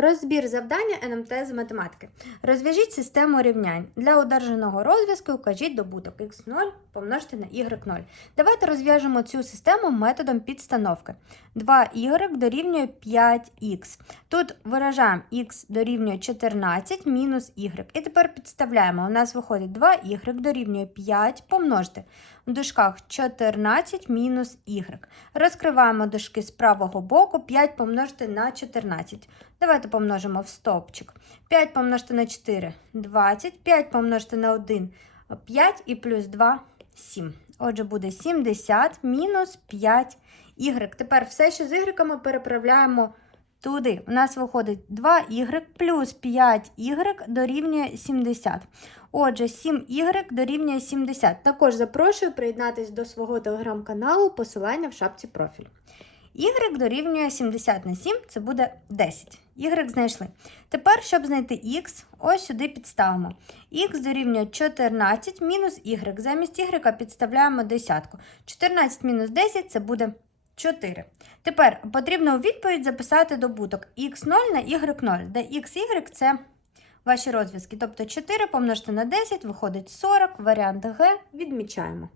Розбір завдання НМТ з математики. Розв'яжіть систему рівнянь. Для одержаного розв'язку вкажіть добуток x0 помножити на y0. Давайте розв'яжемо цю систему методом підстановки. 2y дорівнює 5х. Тут виражаємо х дорівнює 14 мінус y. І тепер підставляємо. У нас виходить 2y дорівнює 5 помножити. В дужках 14 мінус y. Розкриваємо дужки з правого боку 5 помножити на 14. Давайте помножимо в стовпчик. 5 помножити на 4 20, 5 помножити на 1 5 і плюс 2 7. Отже, буде 70 мінус 5 y. Тепер все, що з y переправляємо туди. У нас виходить 2y плюс 5y дорівнює 70. Отже, 7y дорівнює 70. Також запрошую приєднатись до свого телеграм-каналу, посилання в шапці профіль. Y дорівнює 70 на 7, це буде 10. Y знайшли. Тепер, щоб знайти x, ось сюди підставимо. X дорівнює 14 мінус y. Замість y підставляємо десятку. 14 мінус 10 це буде 4. Тепер потрібно у відповідь записати добуток x0 на y0, де x, y – це ваші розв'язки. Тобто 4 помножити на 10 виходить 40, варіант Г відмічаємо.